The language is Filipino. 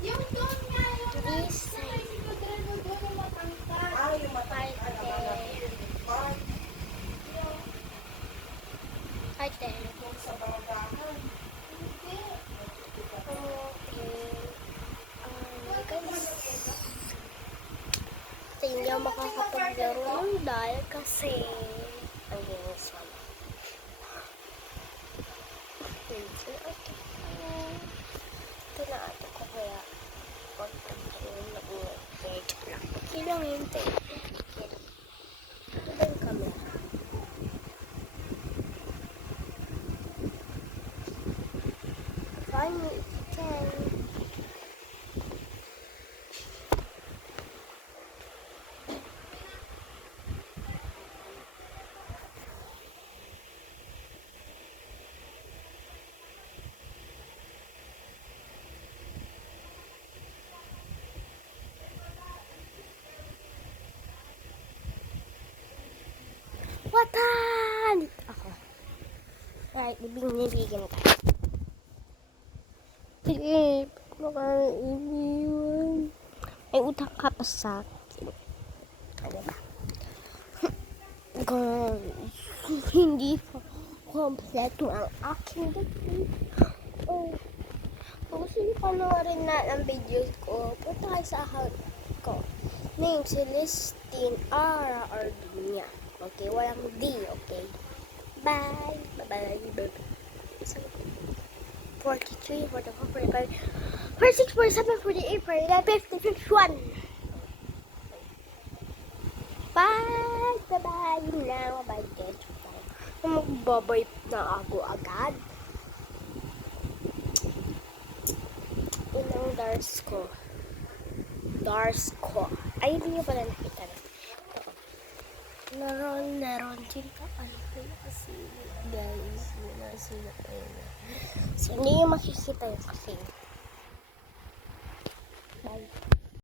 Yung doon nga, yung This sa Rodrigo doon yung matangkad. Yung matay. Ate. Yung sa baranggahan. Hindi. Okay. Guys. Kasi hindi ako makakapaglaro ng dahil kasi ang linis wala. Ito na ate ko kaya pagpagpagin na medyo lang. Okay lang yun tayo. Ito ba yung camera? Find me if you can. Watan! Dito ako. Right, bibigyan tayo. Sige, makaiiwan. May utang ka pa sa akin. Ano ba? Hindi pa kompleto ang aking dati. Oh. Kung gusto niyo panoorin na ang videos ko, punta kayo sa account ko. Name, Celestine R. Ardunia. Okay, walang D, okay? Bye! Bye-bye! Bye-bye! 43, 44, 45, 46, 47, 48, 49, 50, 51. Bye! Bye-bye! Yun lang. Bye-bye. Magbabay na ako agad. Inang Dars ko. Ay, hindi nyo pala nakita na. Naroon cinta. Ano ko kasi, guys. Nasulat pa yun. So, hindi nyo makikita yun kasi. Bye.